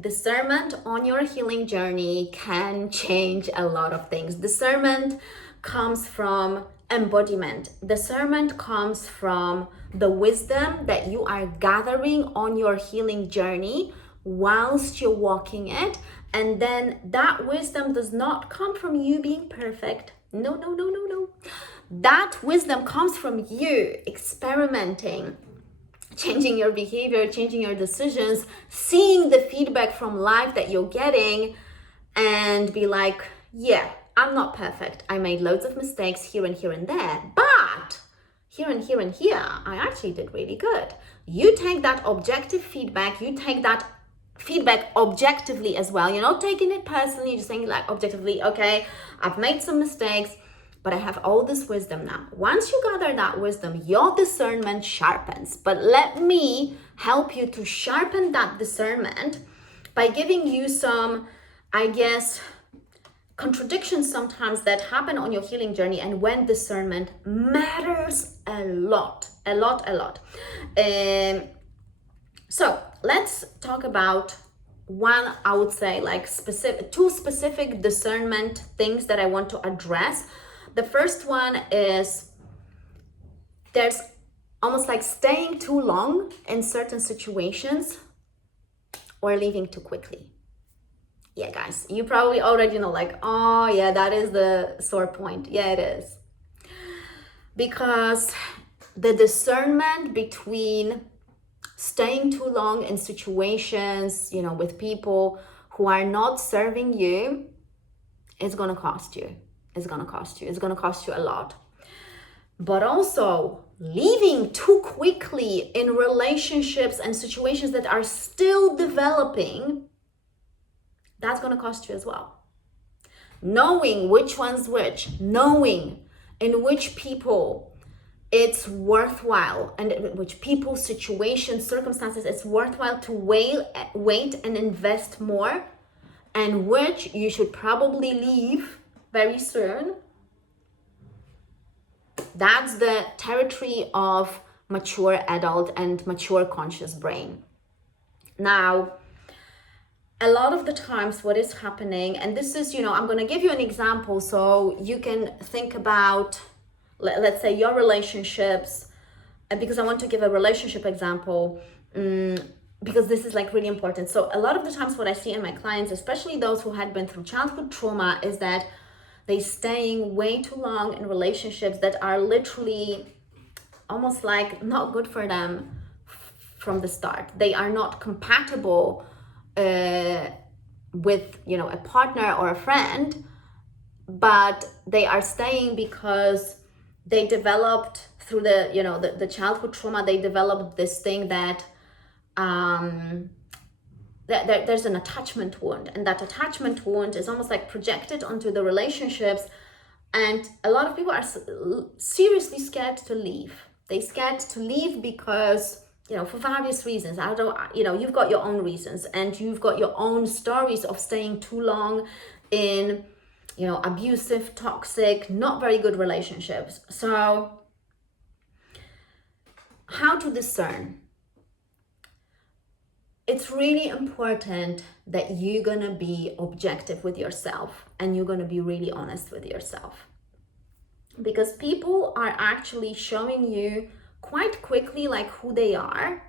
Discernment on your healing journey can change a lot of things. Discernment comes from embodiment. Discernment comes from the wisdom that you are gathering on your healing journey whilst you're walking it. And then that wisdom does not come from you being perfect. No, no, no, no, no. That wisdom comes from you experimenting, changing your behavior, changing your decisions, seeing the feedback from life that you're getting, and be like, yeah, I'm not perfect. I made loads of mistakes here and here and there, but here and here and here, I actually did really good. You take that objective feedback, you take that feedback objectively as well. You're not taking it personally, you're just saying like objectively, okay, I've made some mistakes, but I have all this wisdom now. Once you gather that wisdom, your discernment sharpens. But let me help you to sharpen that discernment by giving you some, I guess, contradictions sometimes that happen on your healing journey, and when discernment matters a lot. So let's talk about one, I would say, like two specific discernment things that I want to address. The first one is there's almost like staying too long in certain situations or leaving too quickly. Yeah, guys, you probably already know, like, oh yeah, that is the sore point. Yeah, it is. Because the discernment between staying too long in situations, with people who are not serving you is going to cost you. It's going to cost you a lot. But also leaving too quickly in relationships and situations that are still developing, that's going to cost you as well. Knowing which one's which, knowing in which people it's worthwhile, and in which people, situations, circumstances it's worthwhile to wait and invest more, and which you should probably leave very soon. That's the territory of mature adult and mature conscious brain. Now, a lot of the times what is happening, and this is, I'm going to give you an example so you can think about, let's say, your relationships, because I want to give a relationship example, because this is like really important. So a lot of the times what I see in my clients, especially those who had been through childhood trauma, is that they staying way too long in relationships that are literally almost like not good for them from the start. They are not compatible with, a partner or a friend, but they are staying because they developed through the childhood trauma, they developed this thing that there's an attachment wound, and that attachment wound is almost like projected onto the relationships, and a lot of people are seriously scared to leave. They're scared to leave because, for various reasons. You've got your own reasons, and you've got your own stories of staying too long in, abusive, toxic, not very good relationships. So how to discern? It's really important that you're gonna be objective with yourself, and you're gonna be really honest with yourself, because people are actually showing you quite quickly like who they are,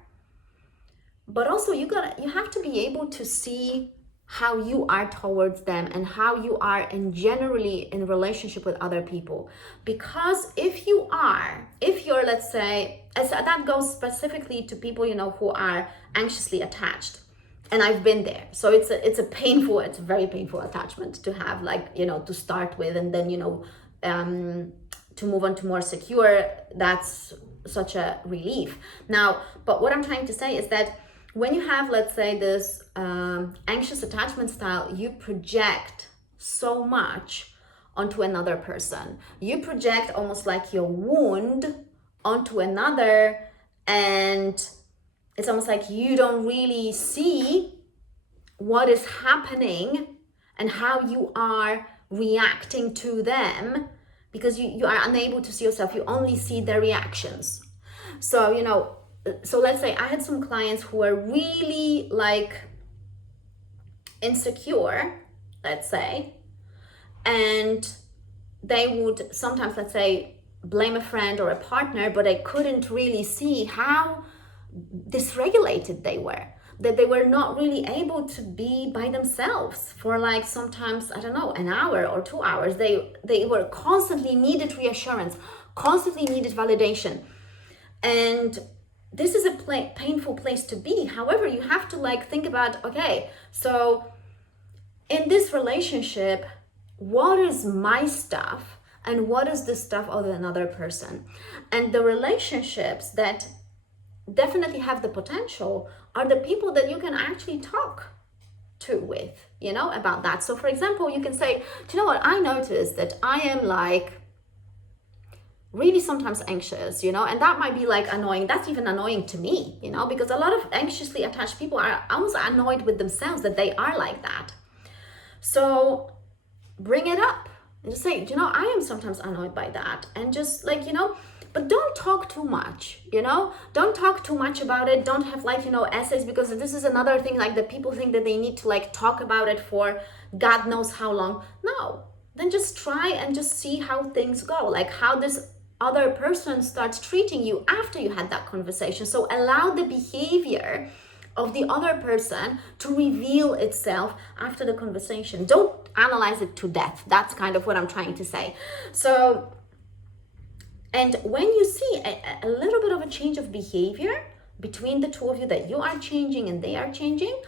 but also you have to be able to see how you are towards them and how you are in generally in relationship with other people. Because if you're, let's say, as that goes specifically to people, who are anxiously attached, and I've been there. So it's a very painful attachment to have, like, to start with, and then, to move on to more secure, that's such a relief. Now, but what I'm trying to say is that when you have, let's say, this anxious attachment style, you project so much onto another person. You project almost like your wound onto another, and it's almost like you don't really see what is happening and how you are reacting to them, because you are unable to see yourself. You only see their reactions. So, so let's say I had some clients who were really like insecure, let's say, and they would sometimes, let's say, blame a friend or a partner, but they couldn't really see how dysregulated they were, that they were not really able to be by themselves for like sometimes, I don't know, an hour or 2 hours. They were constantly needed reassurance, constantly needed validation. And this is a painful place to be. However, you have to like think about, okay, so in this relationship, what is my stuff and what is the stuff of another person? And the relationships that definitely have the potential are the people that you can actually talk to with, you know, about that. So for example, you can say, do you know what, I noticed that I am like really sometimes anxious, you know, and that might be like annoying. That's even annoying to me, you know, because a lot of anxiously attached people are almost annoyed with themselves that they are like that. So bring it up and just say, you know, I am sometimes annoyed by that. And just like, you know, but don't talk too much, you know, don't talk too much about it. Don't have like, you know, essays, because this is another thing, like that people think that they need to like talk about it for God knows how long. No, then just try and just see how things go, like how this other person starts treating you after you had that conversation. So allow the behavior of the other person to reveal itself after the conversation. Don't analyze it to death. That's kind of what I'm trying to say. So, and when you see a little bit of a change of behavior between the two of you, that you are changing and they are changing,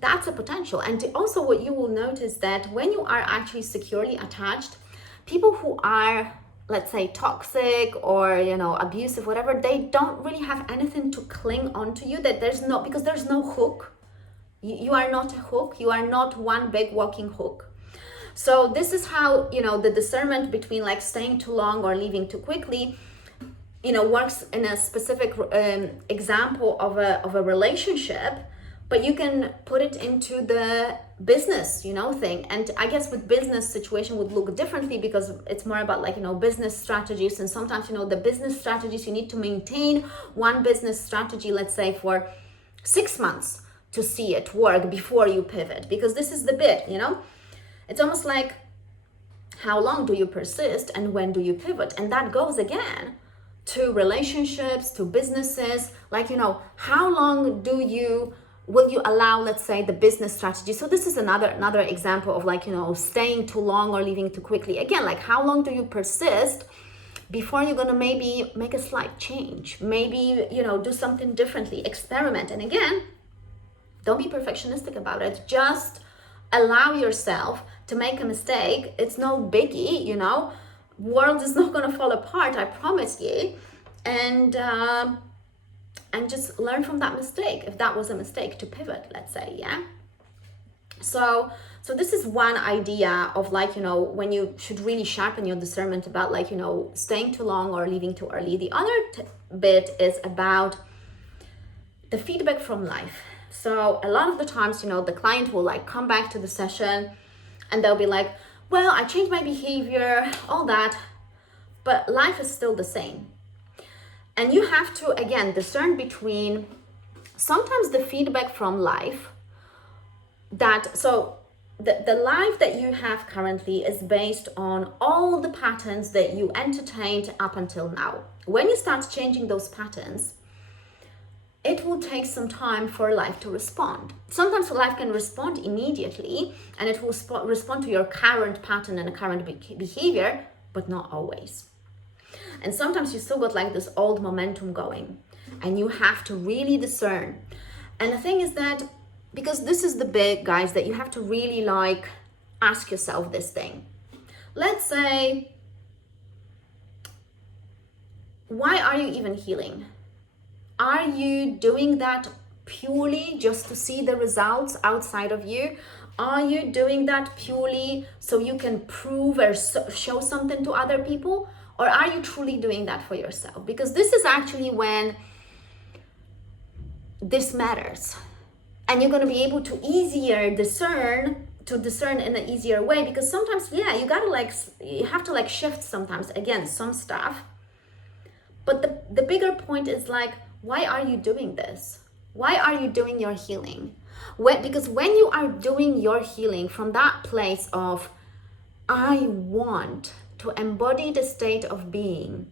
that's a potential. And also what you will notice that when you are actually securely attached, people who are, let's say, toxic or, you know, abusive, whatever, they don't really have anything to cling on to you, that there's no, because there's no hook. You are not a hook. You are not one big walking hook. So this is how, you know, the discernment between like staying too long or leaving too quickly, you know, works in a specific example of a relationship, but you can put it into the business, you know, thing. And I guess with business situation would look differently, because it's more about like, you know, business strategies. And sometimes, you know, the business strategies, you need to maintain one business strategy, let's say for 6 months to see it work before you pivot, because this is the bit, you know, it's almost like how long do you persist and when do you pivot? And that goes again to relationships, to businesses, like, you know, how long will you allow, let's say, the business strategy? So this is another example of like, you know, staying too long or leaving too quickly. Again, like how long do you persist before you're gonna maybe make a slight change, maybe, you know, do something differently, experiment. And again, don't be perfectionistic about it. Just allow yourself to make a mistake. It's no biggie, you know, world is not gonna fall apart, I promise you. And just learn from that mistake, if that was a mistake, to pivot, let's say, yeah? So this is one idea of like, you know, when you should really sharpen your discernment about like, you know, staying too long or leaving too early. The other bit is about the feedback from life. So a lot of the times, you know, the client will like come back to the session and they'll be like, well, I changed my behavior, all that, but life is still the same. And you have to, again, discern between sometimes the feedback from life that, so the life that you have currently is based on all the patterns that you entertained up until now. When you start changing those patterns, it will take some time for life to respond. Sometimes life can respond immediately and it will respond to your current pattern and current behavior, but not always. And sometimes you still got like this old momentum going and you have to really discern. And the thing is that, because this is the big, guys, that you have to really like ask yourself this thing. Let's say, why are you even healing? Are you doing that purely just to see the results outside of you? Are you doing that purely so you can prove or show something to other people? Or are you truly doing that for yourself? Because this is actually when this matters. And you're going to be able to discern in an easier way. Because sometimes, yeah, you have to like shift sometimes, again, some stuff. But the bigger point is like, why are you doing this? Why are you doing your healing? Because when you are doing your healing from that place of, I want to embody the state of being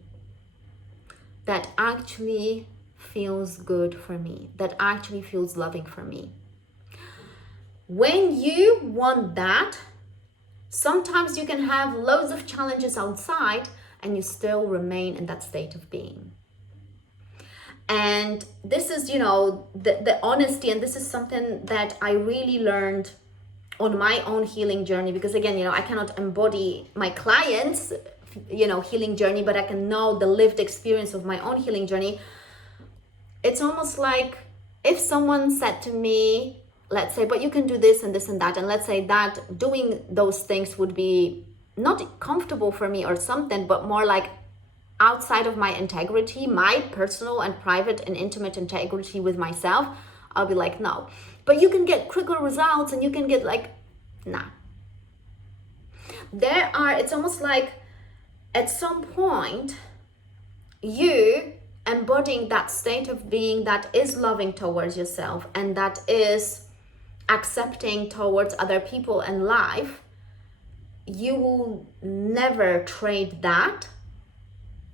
that actually feels good for me, that actually feels loving for me. When you want that, sometimes you can have loads of challenges outside and you still remain in that state of being. And this is, the honesty, and this is something that I really learned on my own healing journey, because again, I cannot embody my clients' healing journey, but I can know the lived experience of my own healing journey. It's almost like if someone said to me, let's say, but you can do this and this and that, and let's say that doing those things would be not comfortable for me or something, but more like outside of my integrity, my personal and private and intimate integrity with myself, I'll be like, no. But you can get quicker results and you can get like, nah. It's almost like at some point, you embodying that state of being that is loving towards yourself and that is accepting towards other people and life, you will never trade that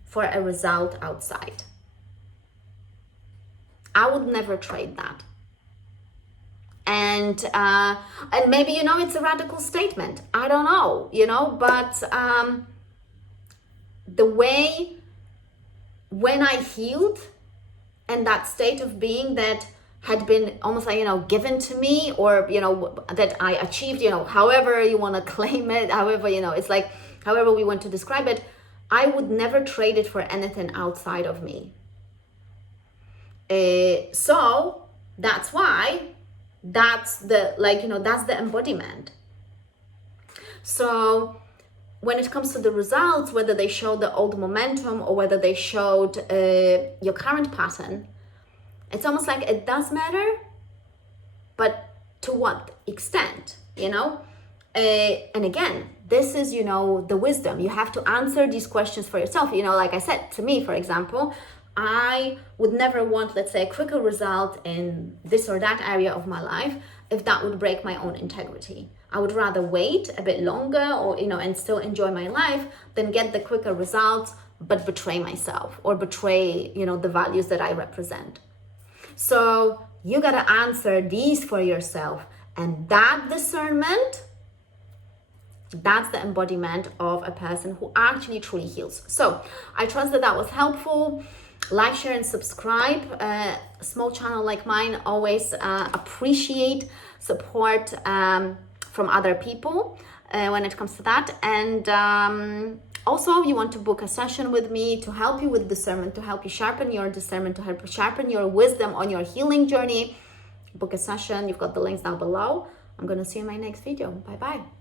for a result outside. I would never trade that. And maybe, it's a radical statement. I don't know, but the way when I healed and that state of being that had been almost like, given to me, or, that I achieved, however you want to claim it, however, it's like, however we want to describe it, I would never trade it for anything outside of me. So that's why that's the embodiment. So when it comes to the results, whether they show the old momentum or whether they showed your current pattern, it's almost like it does matter, but to what extent, And again, this is, the wisdom. You have to answer these questions for yourself. Like I said, to me, for example, I would never want, let's say, a quicker result in this or that area of my life if that would break my own integrity. I would rather wait a bit longer or, and still enjoy my life than get the quicker results, but betray myself or betray, the values that I represent. So you got to answer these for yourself. And that discernment, that's the embodiment of a person who actually truly heals. So I trust that was helpful. Like, share, and subscribe. A small channel like mine always appreciate support from other people when it comes to that. And also, you want to book a session with me to help you with discernment, to help you sharpen your discernment, to help you sharpen your wisdom on your healing journey. Book a session. You've got the links down below. I'm going to see you in my next video. Bye-bye.